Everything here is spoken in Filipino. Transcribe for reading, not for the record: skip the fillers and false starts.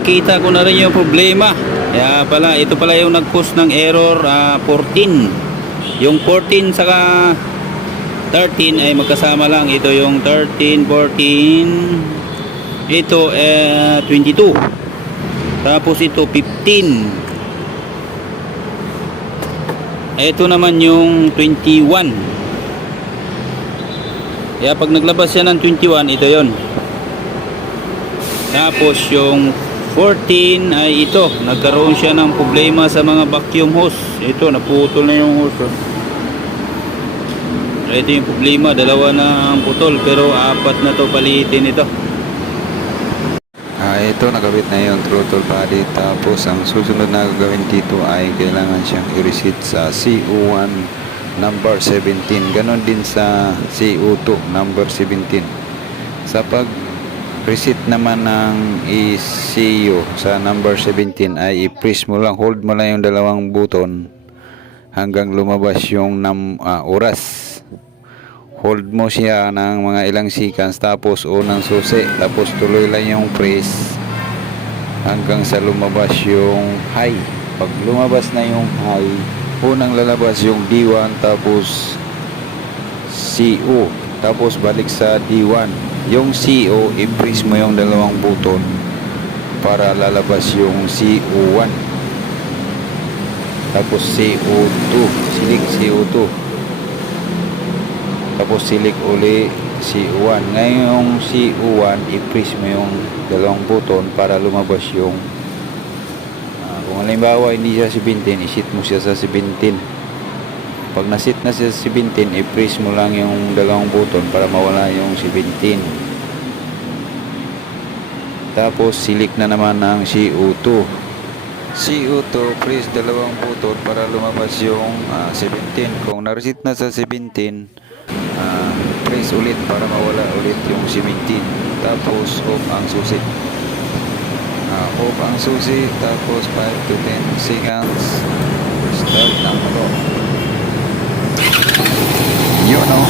nakita ko na rin yung problema. Kaya pala, ito pala yung nag-cause ng error 14. Yung 14 saka 13 ay magkasama lang. Ito yung 13, 14. Ito 22. Tapos ito 15. Ito naman yung 21. Kaya pag naglabas siya ng 21, ito yon. Tapos yung 14 ay ito, nagkaroon siya ng problema sa mga vacuum hose. Ito, naputol na yung hose. Ito yung problema, dalawa na ang putol, pero apat na to palitin ito. Ito, nakabit na yung throttle body. Tapos ang susunod na gagawin dito ay kailangan siyang i-reset sa CO1 number 17. Ganon din sa CO2 number 17. Sa pag-reset naman ng ECU sa number 17 ay i-press mo lang, hold mo lang yung dalawang button hanggang lumabas yung oras. Hold mo siya ng mga ilang seconds, tapos unang susi, tapos tuloy lang yung press hanggang sa lumabas yung high. Pag lumabas na yung high, unang lalabas yung D1, tapos CO, tapos balik sa D1. Yung CO, i-press mo yung dalawang button para lalabas yung CO1, tapos CO2, silik CO2, tapos silik uli CO1. Ngayon yung CO1, i-press mo yung dalawang button para lumabas yung kung halimbawa hindi siya 17, i-sit mo siya sa 17. Pag na-sit na siya sa 17, i-press mo lang yung dalawang button para mawala yung 17. Tapos silik na naman ng CO2. CO2, press dalawang button para lumabas yung 17. Kung na-reset na sa 17, press ulit para mawala ulit yung 17. Tapos off ang susi. Off ang susi, tapos 5 to 10 seconds. Start ng motor. Yun o.